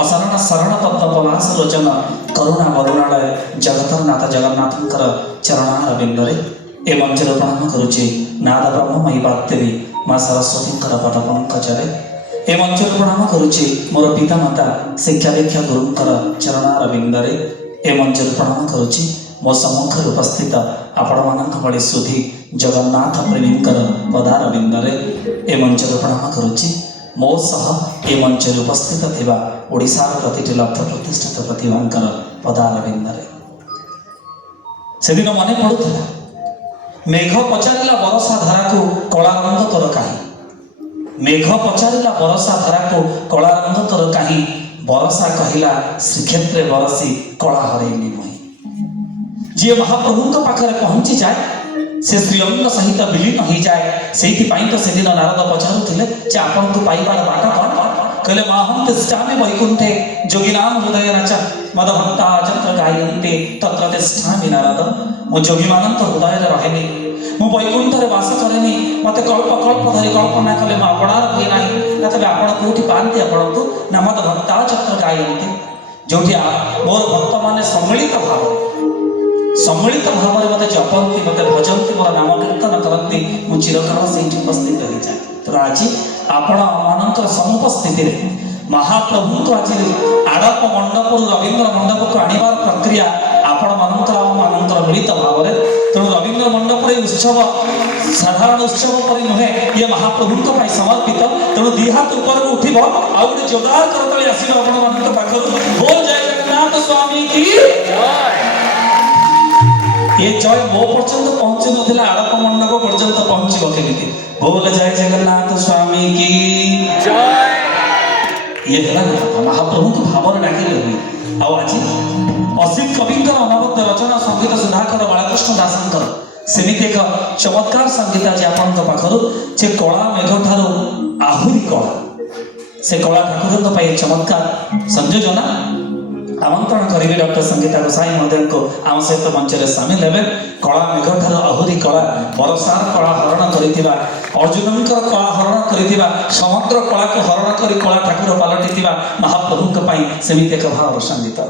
अशरण शरण पद्म पलाश लोचन करुणा वरुणालय जगतर नाथ जगन्नाथंकर चरणार बिंदरे ए मंचर प्रणाम करुचे नाद ब्रह्ममयी वाग्देवी माँ सरस्वतींकर पद पंकजरे ए मंचर प्रणाम करुचे मोर पिता माता शिक्षा दीक्षा गुरुंकर चरणार बिंदरे ए मंचर प्रणाम करुचे मो सम्मुखर उपस्थित आपण मानक भली सुधी जगन्नाथ प्रेमींकर पदार बिंदरे ए मंचर प्रणाम करुचे मो सह ए मंचर उपस्थित थिबा ओडिशार प्रतिटी लक्ष प्रतिष्ठित प्रतिभांकर पदार बिंदरे सेदिन मने पडुथिला मेघ पचारिला बरसा धारा को कला रंग तोर काही मेघ पचारिला बरसा धारा को कला रंग तोर काही बरसा कहिला श्रीक्षेत्रे बरसी कला हरेनी मुई जी महाप्रभु पाखे पहुंची जाए से श्रीअंग सहित विलीन हो जाए से तो दिन नारद पचारुले आपण को पाइबार बाट कौन कहले माहम तिष्ठामि वैकुंठे जोगिनाम हृदय रचा मदभक्ता चंद्र गायन्ते तत्र तिष्ठामि नारद मो जोगी मानक हृदय रहेनी मु वैकुंठ रे वास करेनी मते कल्प कल्प धरी कल्पना कले मा अपनार होई नाही ना तबे आपण कोठी पांती आपण को ना मदभक्ता चंद्र गायन्ते जोठी मोर भक्त माने सम्मिलित भाव मत जपंती मत भजंती मोर नाम कीर्तन करती मु चिरकाल से उपस्थित रही जाए तो आज आपण मानकर समुपस्थिति महाप्रभु को आज आड़प मंडप रवींद्र मंडप को आणिबार प्रक्रिया आपण मानकर मिलित भाव तेणु रवींद्र मंडप उत्सव साधारण उत्सव पर नुहे ये महाप्रभु समर्पित तेणु दी हाथ ऊपर को उठिब आ गोटे जोरदार करताली आसीब आपण मानक पाखरु बोल जय जगन्नाथ स्वामी की ये जय मो पर्यंत पहुंची नथिला आड़प मंडप पर्यंत पहुंचीबो केमिति बोल जय जगन्नाथ स्वामी की जय ये हला महाप्रभु को भावर डाकिले हुई आ आज असित कविंकर अनाबद्ध रचना संगीत सुधाकर बालकृष्ण दासंकर सेमिति एक चमत्कार संगीत आज आपण पाखरु जे कला मेघ ठारो आहुरी कला से कला ठाकुर पाई चमत्कार संयोजना आमंत्रण करेंगे डॉक्टर संगीता गोसाई महोदय को आम सहित मंच में सामिल हेबे कला मेघ ठार आहुरी कला बरसार कला हरण करिथिबा अर्जुनंकर कला हरण करिथिबा समग्र कला को हरण करी कला ठाकुर पलटिथिबा महाप्रभु के पई सेमिति एक भाव संगीत।